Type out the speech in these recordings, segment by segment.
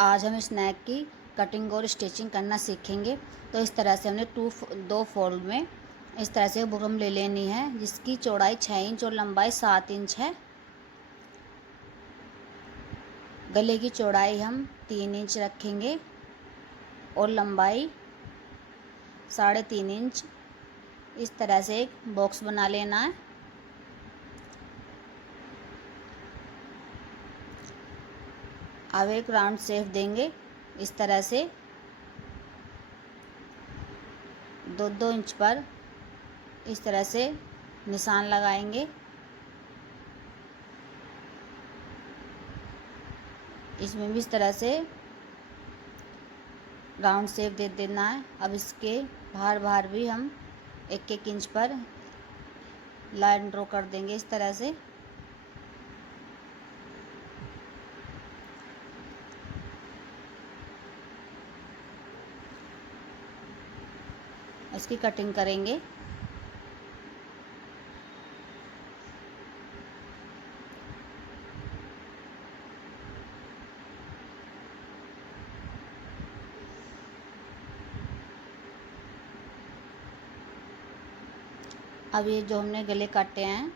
आज हम इस नेक की कटिंग और स्टिचिंग करना सीखेंगे। तो इस तरह से हमने दो फोल्ड में इस तरह से बुकरम ले लेनी है, जिसकी चौड़ाई 6 इंच और लंबाई 7 इंच है। गले की चौड़ाई हम 3 इंच रखेंगे और लंबाई 3.5 इंच। इस तरह से एक बॉक्स बना लेना है। अब एक राउंड शेप देंगे इस तरह से 2-2 इंच पर इस तरह से निशान लगाएंगे। इसमें भी इस तरह से राउंड शेप दे देना है। अब इसके बाहर भी हम 1-1 इंच पर लाइन ड्रॉ कर देंगे इस तरह से। इसकी कटिंग करेंगे। अब ये जो हमने गले काटे हैं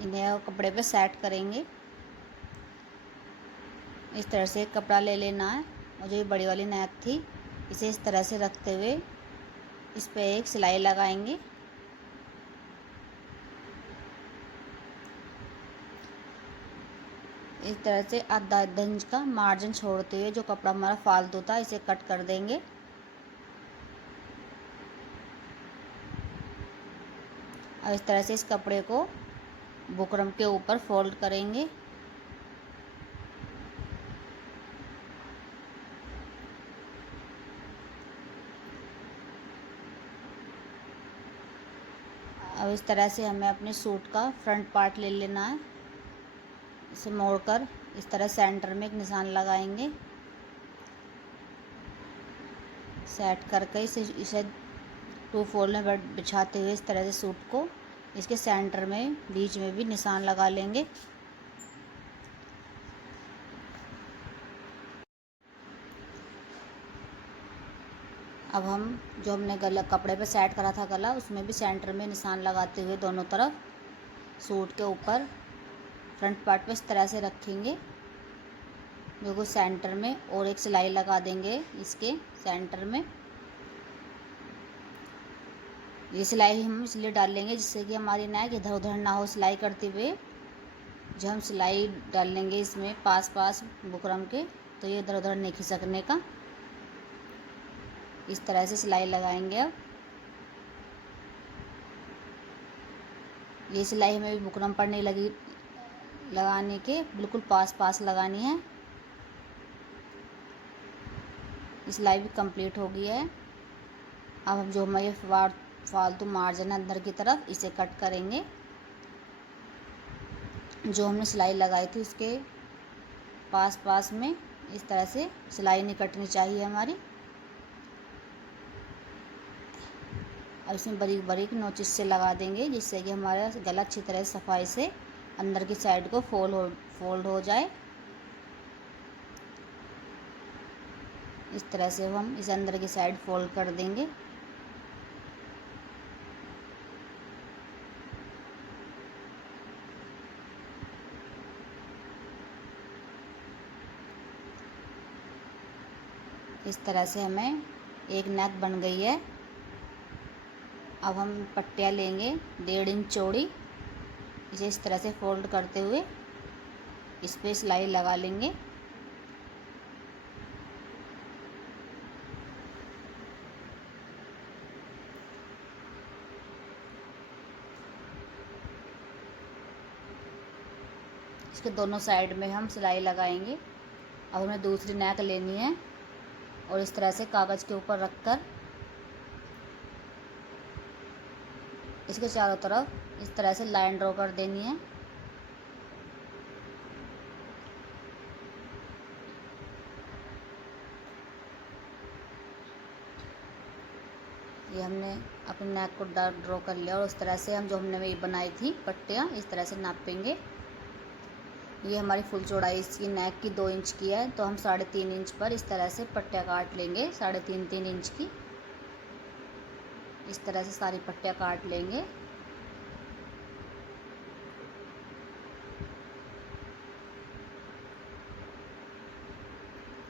इन्हें कपड़े पे सेट करेंगे। इस तरह से कपड़ा ले लेना है और जो ये बड़ी वाली नेक थी इसे इस तरह से रखते हुए इस पे एक सिलाई लगाएंगे। इस तरह से आधा इंच का मार्जिन छोड़ते हुए जो कपड़ा हमारा फालतू था इसे कट कर देंगे। और इस तरह से इस कपड़े को बुकरम के ऊपर फोल्ड करेंगे। अब इस तरह से हमें अपने सूट का फ्रंट पार्ट ले लेना है। इसे मोड़कर इस तरह सेंटर में एक निशान लगाएंगे। सेट करके इसे 2 फोल्ड में बिछाते हुए इस तरह से सूट को इसके सेंटर में बीच में भी निशान लगा लेंगे। अब हम जो हमने गला कपड़े पे सेट करा था गला, उसमें भी सेंटर में निशान लगाते हुए दोनों तरफ सूट के ऊपर फ्रंट पार्ट पे इस तरह से रखेंगे। बिल्कुल सेंटर में और एक सिलाई लगा देंगे इसके सेंटर में। ये सिलाई हम इसलिए डाल लेंगे जिससे कि हमारी नेक इधर उधर ना हो सिलाई करते हुए। जब हम सिलाई डालेंगे इसमें पास बुकरम के, तो ये इधर उधर नहीं खिसकने का। इस तरह से सिलाई लगाएंगे। अब ये सिलाई हमें भी बुकरम पर नहीं लगाने के बिल्कुल पास लगानी है। सिलाई भी कंप्लीट हो गई है। अब हम जो हमारे फालतू मार्जिन है अंदर की तरफ इसे कट करेंगे। जो हमने सिलाई लगाई थी उसके पास में इस तरह से सिलाई नहीं कटनी चाहिए हमारी। अब इसमें बारीक बारीक नोचिस से लगा देंगे जिससे कि हमारा गला अच्छी तरह सफाई से अंदर की साइड को फोल्ड हो जाए। इस तरह से हम इस अंदर की साइड फोल्ड कर देंगे। इस तरह से हमें एक नेक बन गई है। अब हम पट्टियाँ लेंगे 1.5 इंच चौड़ी। इसे इस तरह से फोल्ड करते हुए इस पे सिलाई लगा लेंगे। इसके दोनों साइड में हम सिलाई लगाएंगे। अब हमें दूसरी नेक लेनी है और इस तरह से कागज़ के ऊपर रखकर इसके चारों तरफ इस तरह से लाइन ड्रॉ कर देनी है। ये हमने अपनी नेक को ड्रॉ कर लिया और उस तरह से हम जो हमने ये बनाई थी पट्टियाँ इस तरह से नापेंगे। ये हमारी फुल चौड़ाई इसकी नेक की 2 इंच की है, तो हम 3.5 इंच पर इस तरह से पट्टियाँ काट लेंगे। 3.5 इंच की इस तरह से सारी पट्टियाँ काट लेंगे।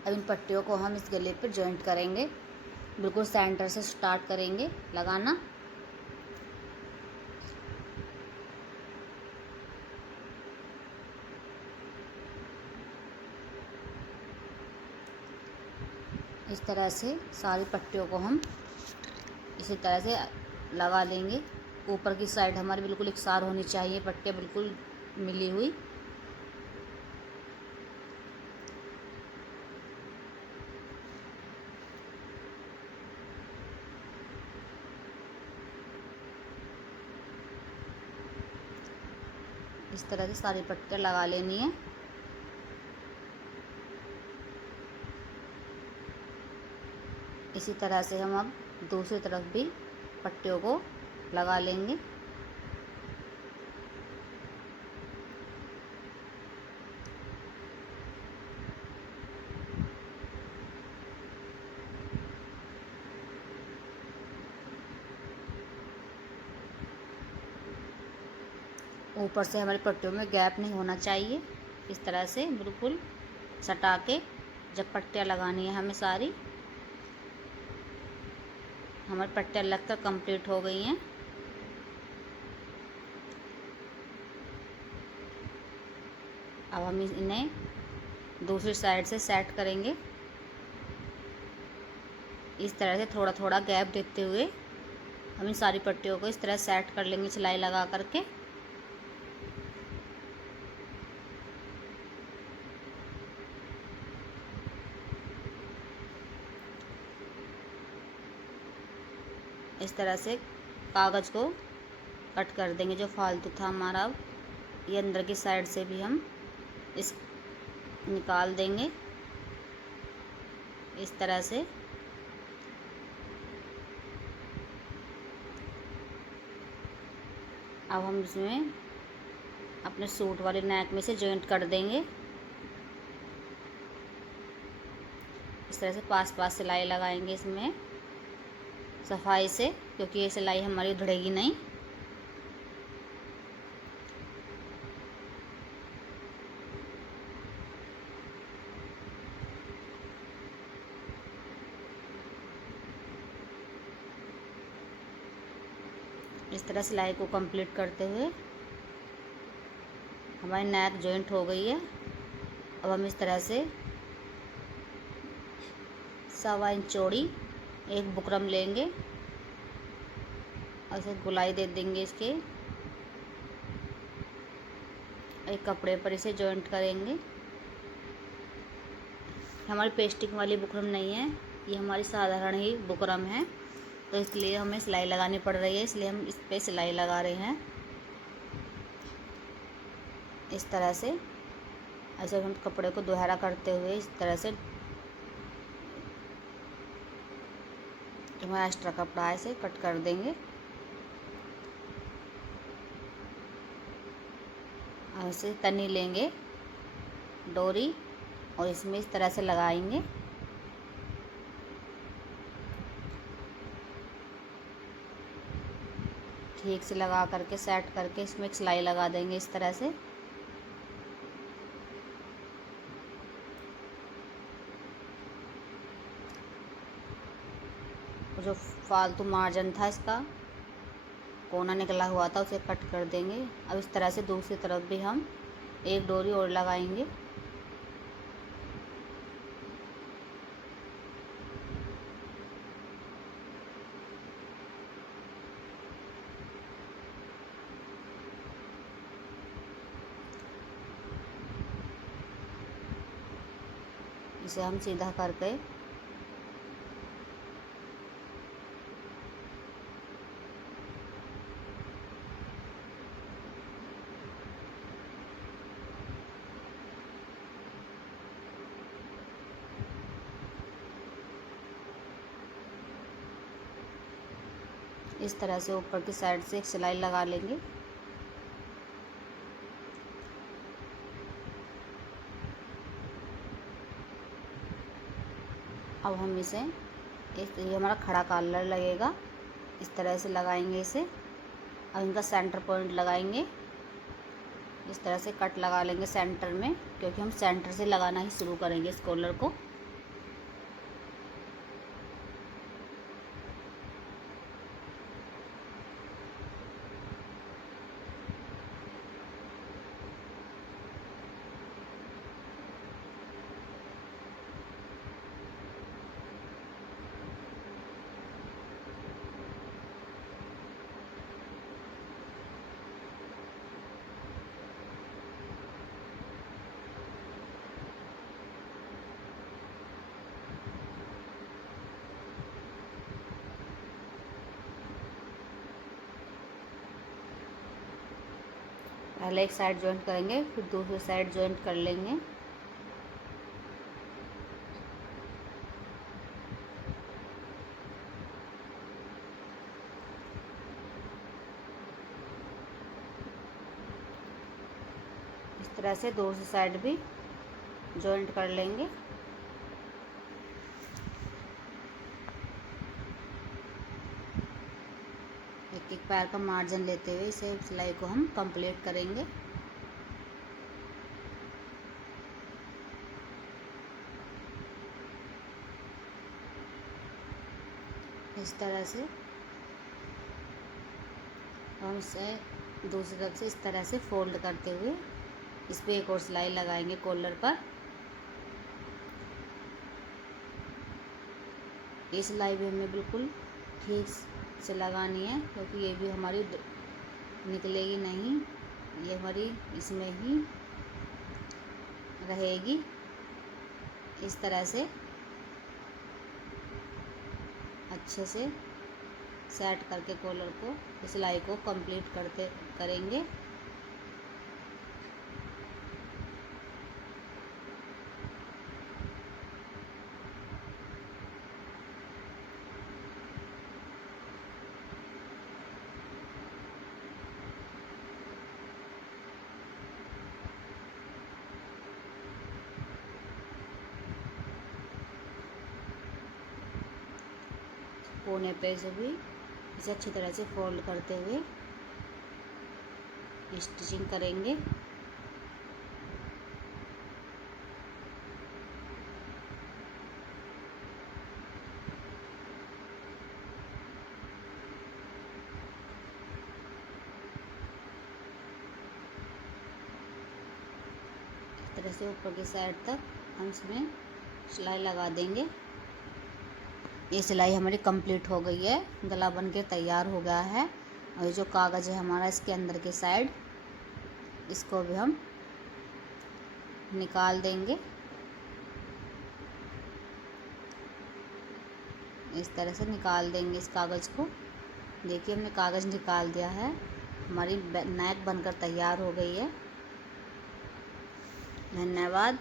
अब इन पट्टियों को हम इस गले पर जॉइंट करेंगे। बिल्कुल सेंटर से स्टार्ट करेंगे लगाना। इस तरह से सारी पट्टियों को हम इसी तरह से लगा लेंगे। ऊपर की साइड हमारी बिल्कुल एकसार होनी चाहिए, पट्टियाँ बिल्कुल मिली हुई। इस तरह से सारी पट्टियाँ लगा लेनी है। इसी तरह से हम अब दूसरी तरफ भी पट्टियों को लगा लेंगे। ऊपर से हमारी पट्टियों में गैप नहीं होना चाहिए। इस तरह से बिल्कुल सटा के जब पट्टियाँ लगानी है हमें सारी। हमारी पट्टियाँ लगकर कंप्लीट हो गई हैं। अब हम इन्हें दूसरी साइड से सेट करेंगे। इस तरह से थोड़ा थोड़ा गैप देते हुए हम इन सारी पट्टियों को इस तरह सेट कर लेंगे सिलाई लगा करके। इस तरह से कागज़ को कट कर देंगे जो फालतू था हमारा। अब ये अंदर की साइड से भी हम इस निकाल देंगे इस तरह से। अब हम इसमें अपने सूट वाले नेक में से जॉइंट कर देंगे। इस तरह से पास पास सिलाई लगाएंगे इसमें सफाई से, क्योंकि ये सिलाई हमारी उधड़ेगी नहीं। इस तरह सिलाई को कंप्लीट करते हुए हमारी नेक जॉइंट हो गई है। अब हम इस तरह से 1.25 इंच चौड़ी एक बुकरम लेंगे और इसे गोलाई दे देंगे इसके। एक कपड़े पर इसे जॉइंट करेंगे। हमारी पेस्टिंग वाली बुकरम नहीं है, ये हमारी साधारण ही बुकरम है, तो इसलिए हमें सिलाई लगानी पड़ रही है, इसलिए हम इस पे सिलाई लगा रहे हैं। इस तरह से ऐसे हम कपड़े को दोहरा करते हुए इस तरह से हमारा एक्स्ट्रा कपड़ा है इसे कट कर देंगे। ऐसे तनी लेंगे डोरी और इसमें इस तरह से लगाएंगे। ठीक से लगा करके सेट करके इसमें एक सिलाई लगा देंगे इस तरह से। जो फालतू मार्जिन था इसका कोना निकला हुआ था उसे कट कर देंगे। अब इस तरह से दूसरी तरफ भी हम एक डोरी और लगाएंगे। इसे हम सीधा करके इस तरह से ऊपर की साइड से एक सिलाई लगा लेंगे। अब हम इसे ये हमारा खड़ा कॉलर लगेगा, इस तरह से लगाएंगे इसे। अब इनका सेंटर पॉइंट लगाएंगे, इस तरह से कट लगा लेंगे सेंटर में, क्योंकि हम सेंटर से लगाना ही शुरू करेंगे इस कॉलर को। पहले एक साइड जॉइंट करेंगे, फिर दूसरी साइड जॉइंट कर लेंगे। इस तरह से दूसरी साइड भी जॉइंट कर लेंगे। एक एक पैर का मार्जिन लेते हुए इसे सिलाई को हम कंप्लीट करेंगे। इस तरह से हम इसे दूसरी तरफ से इस तरह से फोल्ड करते हुए इस पर एक और सिलाई लगाएंगे कॉलर पर। ये सिलाई भी हमें बिल्कुल ठीक से लगानी है, क्योंकि ये भी हमारी निकलेगी नहीं, ये हमारी इसमें ही रहेगी। इस तरह से अच्छे से सेट करके कॉलर को, सिलाई को कंप्लीट करेंगे। कोने पे से भी इसे अच्छी तरह से फोल्ड करते हुए स्टिचिंग करेंगे। इस तरह से ऊपर की साइड तक हम इसमें सिलाई लगा देंगे। ये सिलाई हमारी कंप्लीट हो गई है, गला बन के तैयार हो गया है। और ये जो कागज़ है हमारा इसके अंदर के साइड, इसको भी हम निकाल देंगे। इस तरह से निकाल देंगे इस कागज़ को। देखिए हमने कागज़ निकाल दिया है, हमारी नेक बनकर तैयार हो गई है। धन्यवाद।